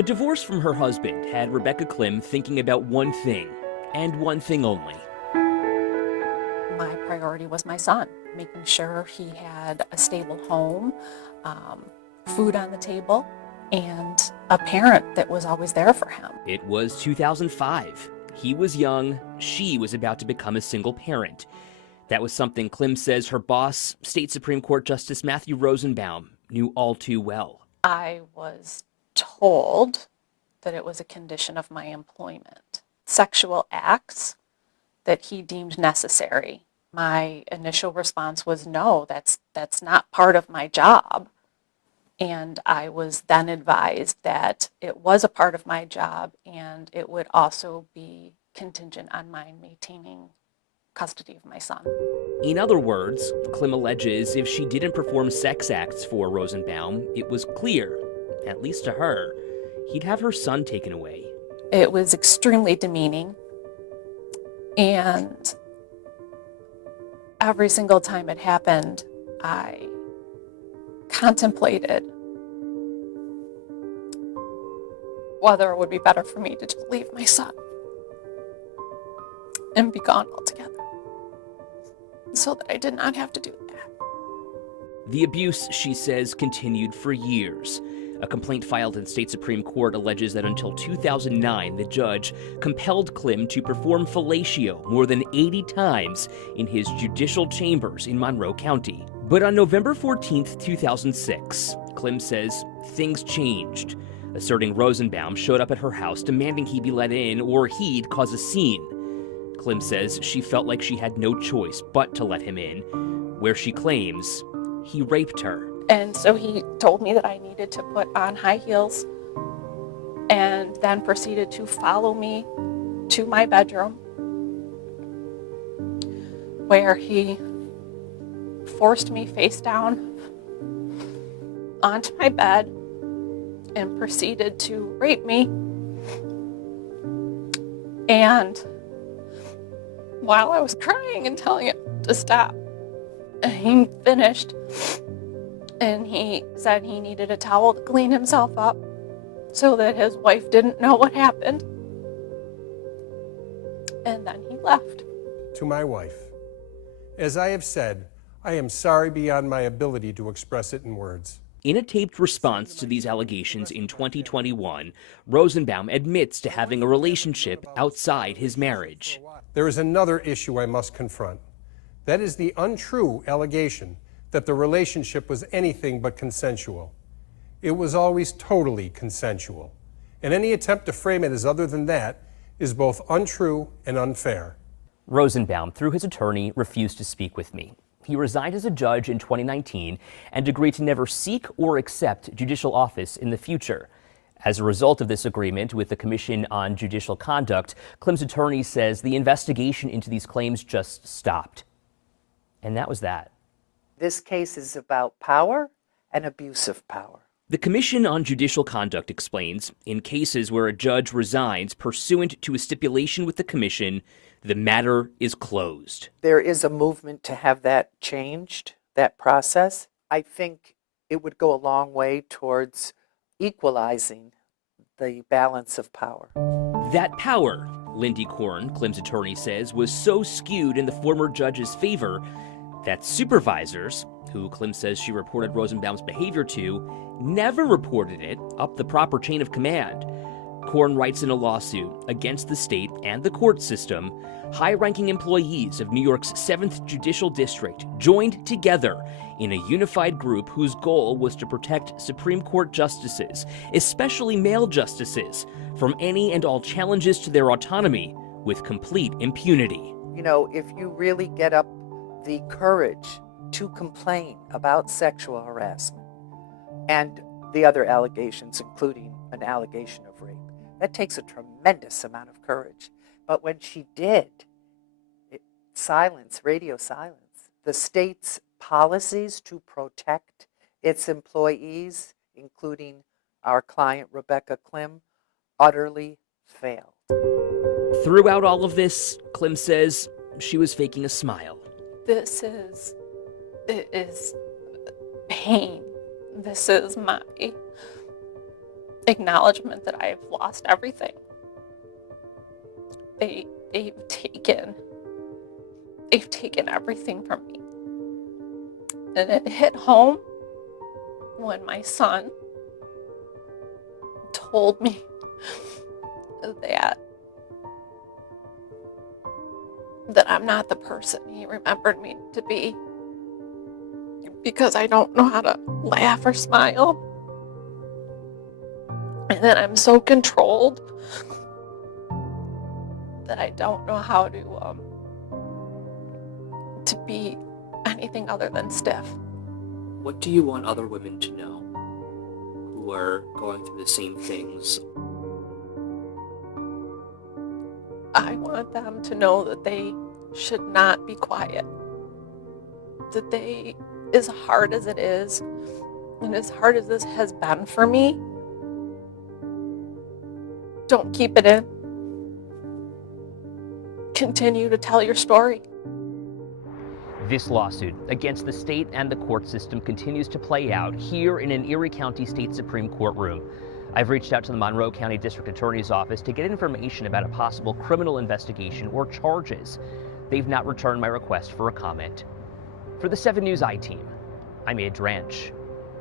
A divorce from her husband had Rebecca Klim thinking about one thing, and one thing only. My priority was my son, making sure he had a stable home, food on the table, and a parent that was always there for him. It was 2005. He was young, she was about to become a single parent. That was something Klim says her boss, State Supreme Court Justice Matthew Rosenbaum, knew all too well. I was told that it was a condition of my employment. Sexual acts that he deemed necessary. My initial response was no, that's not part of my job. And I was then advised that it was a part of my job and it would also be contingent on my maintaining custody of my son. In other words, Klim alleges if she didn't perform sex acts for Rosenbaum, it was clear, at least to her, he'd have her son taken away. It was extremely demeaning, and every single time it happened, I contemplated whether it would be better for me to just leave my son and be gone altogether so that I did not have to do that. The abuse, she says, continued for years. A complaint filed in state Supreme Court alleges that until 2009, the judge compelled Klim to perform fellatio more than 80 times in his judicial chambers in Monroe County. But on November 14, 2006, Klim says things changed, asserting Rosenbaum showed up at her house demanding he be let in or he'd cause a scene. Klim says she felt like she had no choice but to let him in, where she claims he raped her. And so he told me that I needed to put on high heels and then proceeded to follow me to my bedroom, where he forced me face down onto my bed and proceeded to rape me. And while I was crying and telling him to stop, he finished and he said he needed a towel to clean himself up so that his wife didn't know what happened. And then he left. To my wife, as I have said, I am sorry beyond my ability to express it in words. In a taped response to these allegations in 2021, Rosenbaum admits to having a relationship outside his marriage. There is another issue I must confront. That is the untrue allegation that the relationship was anything but consensual. It was always totally consensual. And any attempt to frame it as other than that is both untrue and unfair. Rosenbaum, through his attorney, refused to speak with me. He resigned as a judge in 2019 and agreed to never seek or accept judicial office in the future. As a result of this agreement with the Commission on Judicial Conduct, Klim's attorney says the investigation into these claims just stopped. And that was that. This case is about power and abuse of power. The Commission on Judicial Conduct explains, in cases where a judge resigns pursuant to a stipulation with the Commission, the matter is closed. There is a movement to have that changed, that process. I think it would go a long way towards equalizing the balance of power. That power, Lindy Korn, Klim's attorney says, was so skewed in the former judge's favor that supervisors, who Klim says she reported Rosenbaum's behavior to, never reported it up the proper chain of command. Korn writes in a lawsuit against the state and the court system, high-ranking employees of New York's 7th Judicial District joined together in a unified group whose goal was to protect Supreme Court justices, especially male justices, from any and all challenges to their autonomy with complete impunity. You know, if you really get up the courage to complain about sexual harassment and the other allegations, including an allegation of rape, that takes a tremendous amount of courage. But when she did, radio silence, the state's policies to protect its employees, including our client Rebecca Klim, utterly failed. Throughout all of this, Klim says she was faking a smile. It is pain. This is my acknowledgement that I've lost everything. They've taken everything from me. And it hit home when my son told me that I'm not the person he remembered me to be, because I don't know how to laugh or smile, and that I'm so controlled that I don't know how to be anything other than stiff. What do you want other women to know who are going through the same things? I want them to know that they should not be quiet. That they, as hard as it is, and as hard as this has been for me, don't keep it in. Continue to tell your story. This lawsuit against the state and the court system continues to play out here in an Erie County State Supreme Court room. I've reached out to the Monroe County District Attorney's Office to get information about a possible criminal investigation or charges. They've not returned my request for a comment. For the 7 News I-Team, I'm Ed Dranch.